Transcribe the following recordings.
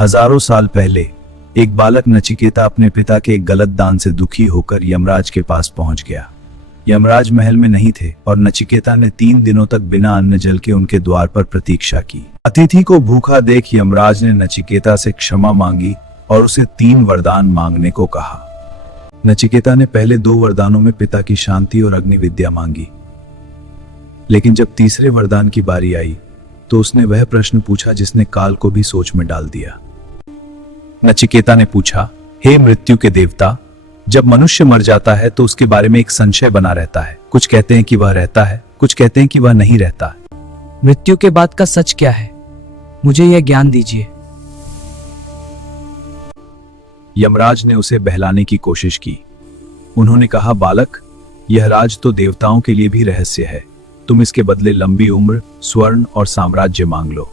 हजारों साल पहले एक बालक नचिकेता अपने पिता के एक गलत दान से दुखी होकर यमराज के पास पहुंच गया। यमराज महल में नहीं थे और नचिकेता ने 3 दिनों तक बिना अन्न जल के उनके द्वार पर प्रतीक्षा की। अतिथि को भूखा देख यमराज ने नचिकेता से क्षमा मांगी और उसे 3 वरदान मांगने को कहा। नचिकेता ने पहले 2 वरदानों में पिता की शांति और अग्नि विद्या मांगी, लेकिन जब तीसरे वरदान की बारी आई तो उसने वह प्रश्न पूछा जिसने काल को भी सोच में डाल दिया। नचिकेता ने पूछा, हे मृत्यु के देवता, जब मनुष्य मर जाता है तो उसके बारे में एक संशय बना रहता है। कुछ कहते हैं कि वह रहता है, कुछ कहते हैं कि वह नहीं रहता। मृत्यु के बाद का सच क्या है? मुझे यह ज्ञान दीजिए। यमराज ने उसे बहलाने की कोशिश की। उन्होंने कहा, बालक, यह राज तो देवताओं के लिए भी रहस्य है। तुम इसके बदले लंबी उम्र, स्वर्ण और साम्राज्य मांग लो।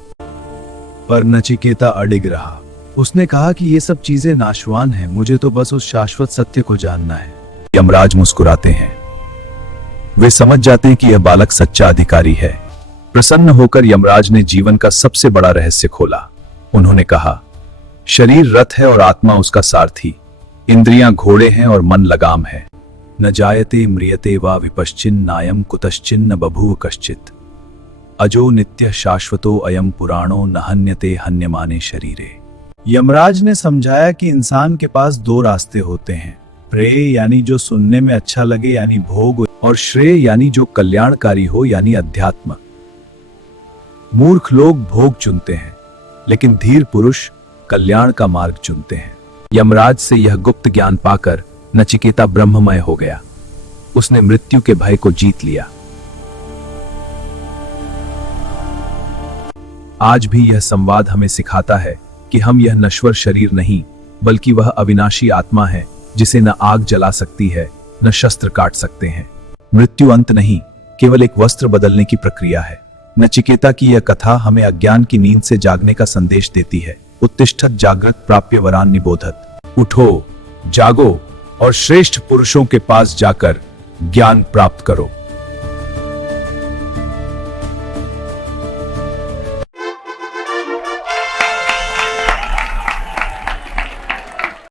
पर नचिकेता अडिग रहा। उसने कहा कि ये सब चीजें नाशवान हैं, मुझे तो बस उस शाश्वत सत्य को जानना है। यमराज मुस्कुराते हैं। वे समझ जाते हैं कि यह बालक सच्चा अधिकारी है। प्रसन्न होकर यमराज ने जीवन का सबसे बड़ा रहस्य खोला। उन्होंने कहा, शरीर रथ है और आत्मा उसका सारथी। इंद्रियां घोड़े हैं और मन लगाम है। न जायते म्रियते वा विपश्चिन्न नायम कुतश्चिन्न बभूव कश्चित्। अजो नित्य शाश्वतो अयम पुराणो न हन्यते हन्यमाने शरीरे। यमराज ने समझाया कि इंसान के पास 2 रास्ते होते हैं, प्रेय यानी जो सुनने में अच्छा लगे यानी भोग, और श्रेय यानी जो कल्याणकारी हो यानी अध्यात्म। मूर्ख लोग भोग चुनते हैं, लेकिन धीर पुरुष कल्याण का मार्ग चुनते हैं। यमराज से यह गुप्त ज्ञान पाकर नचिकेता ब्रह्ममय हो गया। उसने मृत्यु के भय को जीत लिया। आज भी यह संवाद हमें सिखाता है कि हम यह नश्वर शरीर नहीं, बल्कि वह अविनाशी आत्मा है जिसे न आग जला सकती है, न शस्त्र काट सकते हैं। मृत्यु अंत नहीं, केवल एक वस्त्र बदलने की प्रक्रिया है। नचिकेता की यह कथा हमें अज्ञान की नींद से जागने का संदेश देती है। उत्तिष्ठत जागृत प्राप्य वरान निबोधत। उठो, जागो और श्रेष्ठ पुरुषों के पास जाकर ज्ञान प्राप्त करो।